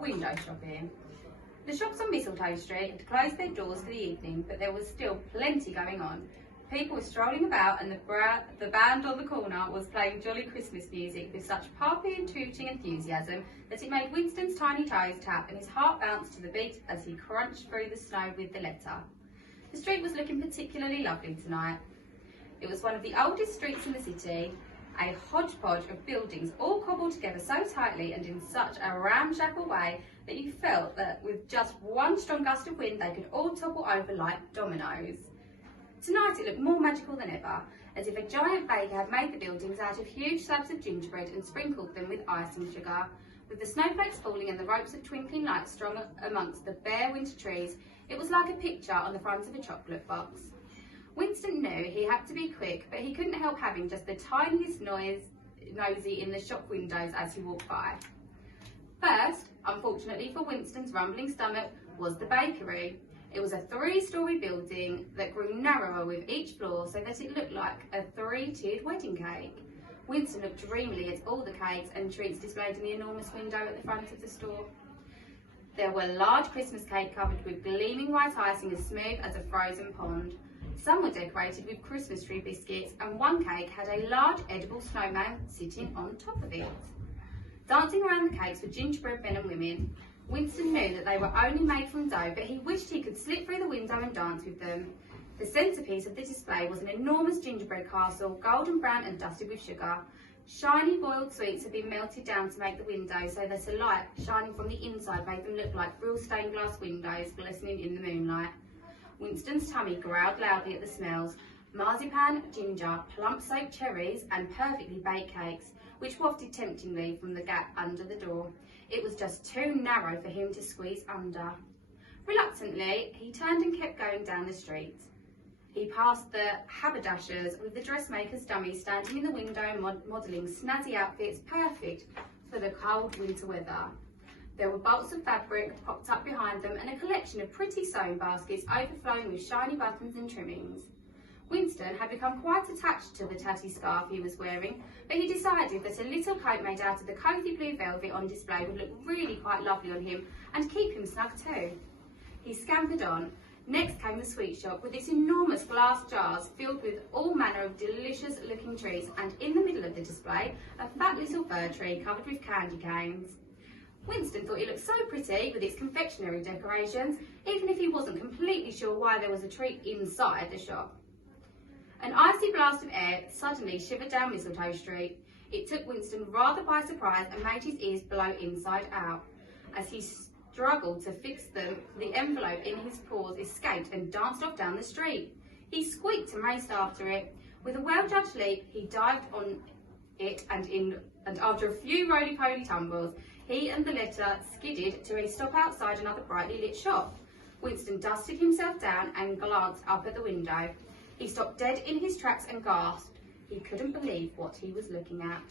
window shopping. The shops on Mistletoe Street had closed their doors for the evening, but there was still plenty going on. People were strolling about and the band on the corner was playing jolly Christmas music with such poppy and tooting enthusiasm that it made Winston's tiny toes tap and his heart bounce to the beat as he crunched through the snow with the letter. The street was looking particularly lovely tonight. It was one of the oldest streets in the city, a hodgepodge of buildings all cobbled together so tightly and in such a ramshackle way that you felt that with just one strong gust of wind they could all topple over like dominoes. Tonight it looked more magical than ever, as if a giant baker had made the buildings out of huge slabs of gingerbread and sprinkled them with icing sugar. With the snowflakes falling and the ropes of twinkling lights strung amongst the bare winter trees, it was like a picture on the front of a chocolate box. Winston knew he had to be quick, but he couldn't help having just the tiniest nosy in the shop windows as he walked by. First, unfortunately for Winston's rumbling stomach, was the bakery. It was a 3-storey building that grew narrower with each floor so that it looked like a 3-tiered wedding cake. Winston looked dreamily at all the cakes and treats displayed in the enormous window at the front of the store. There were large Christmas cakes covered with gleaming white icing as smooth as a frozen pond. Some were decorated with Christmas tree biscuits, and one cake had a large edible snowman sitting on top of it. Dancing around the cakes were gingerbread men and women. Winston knew that they were only made from dough, but he wished he could slip through the window and dance with them. The centrepiece of the display was an enormous gingerbread castle, golden brown and dusted with sugar. Shiny boiled sweets had been melted down to make the window so that a light shining from the inside made them look like real stained glass windows glistening in the moonlight. Winston's tummy growled loudly at the smells. Marzipan, ginger, plump-soaked cherries and perfectly baked cakes, which wafted temptingly from the gap under the door. It was just too narrow for him to squeeze under. Reluctantly, he turned and kept going down the street. He passed the haberdashers with the dressmakers' dummies standing in the window modelling snazzy outfits perfect for the cold winter weather. There were bolts of fabric propped up behind them and a collection of pretty sewing baskets overflowing with shiny buttons and trimmings. Winston had become quite attached to the tatty scarf he was wearing, but he decided that a little coat made out of the cosy blue velvet on display would look really quite lovely on him and keep him snug too. He scampered on. Next came the sweet shop with its enormous glass jars filled with all manner of delicious looking treats, and in the middle of the display a fat little fir tree covered with candy canes. Winston thought it looked so pretty with its confectionery decorations, even if he wasn't completely sure why there was a tree inside the shop. An icy blast of air suddenly shivered down Mistletoe Street. It took Winston rather by surprise and made his ears blow inside out. As he struggled to fix them, the envelope in his paws escaped and danced off down the street. He squeaked and raced after it. With a well-judged leap, he dived on it and after a few roly-poly tumbles, he and the letter skidded to a stop outside another brightly lit shop. Winston dusted himself down and glanced up at the window. He stopped dead in his tracks and gasped. He couldn't believe what he was looking at.